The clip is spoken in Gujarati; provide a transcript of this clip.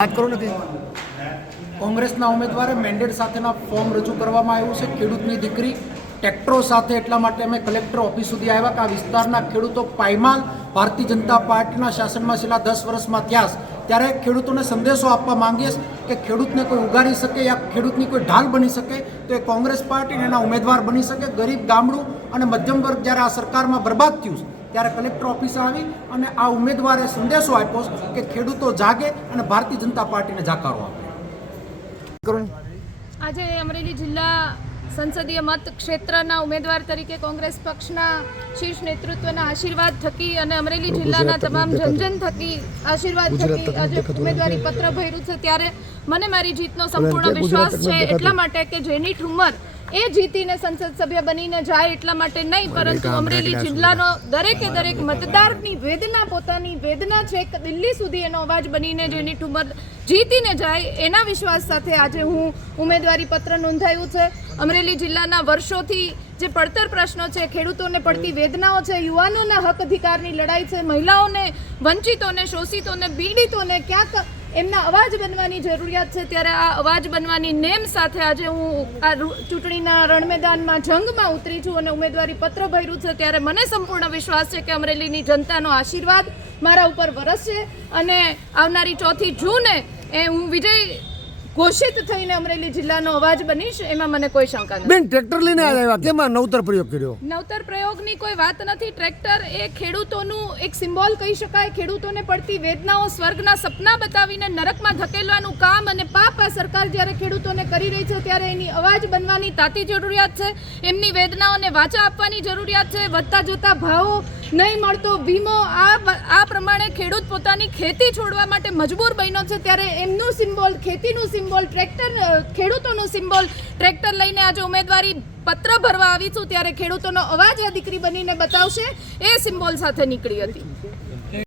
વાત કરો ને કોંગ્રેસના ઉમેદવારે મેન્ડેટ સાથેના ફોર્મ રજૂ કરવામાં આવ્યું છે. ખેડૂતની દીકરી ટ્રેક્ટરો સાથે એટલા માટે અમે કલેક્ટર ઓફિસ સુધી આવ્યા કે આ વિસ્તારના ખેડૂતો પાયમાલ ભારતીય જનતા પાર્ટીના શાસનમાં છેલ્લા દસ વર્ષમાં થયા ત્યારે ખેડૂતોને સંદેશો આપવા માંગીએ કે ખેડૂતને કોઈ ઉગારી શકે યા ખેડૂતની કોઈ ઢાલ બની શકે તો એ કોંગ્રેસ પાર્ટી એના ઉમેદવાર બની શકે. ગરીબ ગામડું અને મધ્યમ વર્ગ જ્યારે આ સરકારમાં બરબાદ થયું છે ત્યારે કલેક્ટર ઓફિસે આવી અને આ ઉમેદવારે સંદેશો આપ્યો કે ખેડૂતો જાગે અને ભારતીય જનતા પાર્ટીને જાકારો આપે. આજે અમરેલી જિલ્લા સંસદીય મત ક્ષેત્રના ઉમેદવાર તરીકે કોંગ્રેસ પક્ષના શીર્ષ નેતૃત્વના આશીર્વાદ થકી અને અમરેલી જિલ્લાના તમામ જનજન થકી આશીર્વાદ થકી આજે ઉમેદવારી પત્ર ભર્યું છે. ત્યારે મને મારી જીતનો સંપૂર્ણ વિશ્વાસ છે એટલા માટે કે જેની ઠુમર એ જીતીને સંસદ સભ્ય બનીને જાય એટલા માટે નહીં પરંતુ અમરેલી જિલ્લાનો દરેકે દરેક મતદારની વેદના પોતાની વેદના છે કે દિલ્હી સુધી એનો અવાજ બનીને જેની ઠુમર જીતીને જાય એના વિશ્વાસ સાથે આજે હું ઉમેદવારી પત્ર નોંધાયું છે. અમરેલી જિલ્લાના વર્ષોથી જે પડતર પ્રશ્નો છે ખેડૂતોને પડતી વેદનાઓ છે યુવાનોના હક અધિકારની લડાઈ છે મહિલાઓને વંચિતોને શોષિતોને પીડિતોને ક્યાંક એમના અવાજ બનવાની જરૂરિયાત છે. ત્યારે આ અવાજ બનવાની નેમ સાથે આજે હું આ ચૂંટણીના રણમેદાનમાં જંગમાં ઉતરી છું અને ઉમેદવારી પત્ર ભર્યું છે. ત્યારે મને સંપૂર્ણ વિશ્વાસ છે કે અમરેલીની જનતાનો આશીર્વાદ મારા ઉપર વરસશે અને આવનારી ચોથી જૂને એ હું વિજય ઘોષિત થઈને અમરેલી જિલ્લાનો અવાજ બનીશ એમાં મને કોઈ શંકા નથી. બેન ટ્રેક્ટર લઈને આવ્યા કેમાં નવતર પ્રયોગ કર્યો? નવતર પ્રયોગની કોઈ વાત નથી. ટ્રેક્ટર એ ખેડૂતોનું એક સિમ્બોલ કહી શકાય. ખેડૂતોને પડતી વેદનાઓ સ્વર્ગના સપના બતાવીને નરકમાં ધકેલવાનું કામ અને પાપ આ સરકાર જ્યારે ખેડૂતોને કરી રહી છે ત્યારે એની અવાજ બનવાની તાતી જરૂરિયાત છે. એમની વેદનાઓને વાચા આપવાની જરૂરિયાત છે. વધતા જતા ભાવો નહીં મળતો વીમો, આ આ પ્રમાણે ખેડૂત પોતાની ખેતી છોડવા માટે મજબૂર બન્યો છે ત્યારે એમનું સિમ્બોલ, ખેતીનું સિમ્બોલ, ટ્રેક્ટર ખેડૂતોનું સિમ્બોલ. ટ્રેક્ટર લઈને આજે ઉમેદવારી પત્ર ભરવા આવી છું ત્યારે ખેડૂતોનો અવાજ આ દીકરી બનીને બતાવશે. એ સિમ્બોલ સાથે નીકળી હતી.